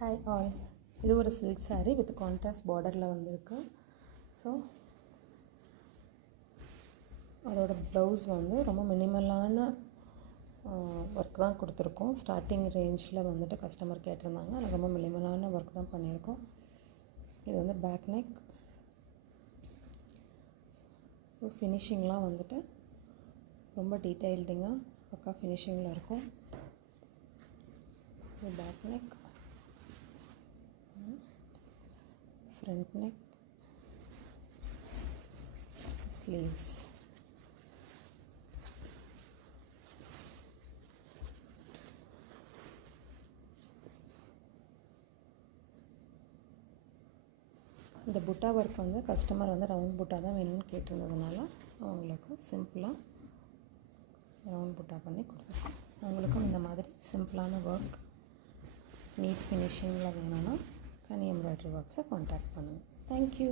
Hi all, இது ஒரு silk saree with contrast பார்டரில் வந்திருக்கு. ஸோ அதோட ப்ளவுஸ் வந்து ரொம்ப மினிமலான ஒர்க் தான் கொடுத்துருக்கோம். ஸ்டார்டிங் ரேஞ்சில் வந்துட்டு கஸ்டமர் கேட்டிருந்தாங்க. அதில் ரொம்ப மினிமலான ஒர்க் தான் பண்ணியிருக்கோம். இது வந்து பேக் நெக். ஸோ ஃபினிஷிங்லாம் வந்துட்டு ரொம்ப டீட்டெயில்டிங்காக பக்கா ஃபினிஷிங்கில் இருக்கும். இது back neck, front neck, sleeves. இந்த புட்டா ஒர்க் வந்து கஸ்டமர் வந்து ரவுண்ட் புட்டா தான் வேணும்னு கேட்டிருந்ததுனால அவங்களுக்கு சிம்பிளாக ரவுண்ட் புட்டா பண்ணி கொடுத்துருக்கோம். அவங்களுக்கும் இந்த மாதிரி சிம்பிளான ஒர்க் நீட் ஃபினிஷிங்கில் வேணும்னா கனி எம்ப்ராய்டரி ஒர்க்ஸை காண்டாக்ட் பண்ணுங்கள். தேங்க்யூ.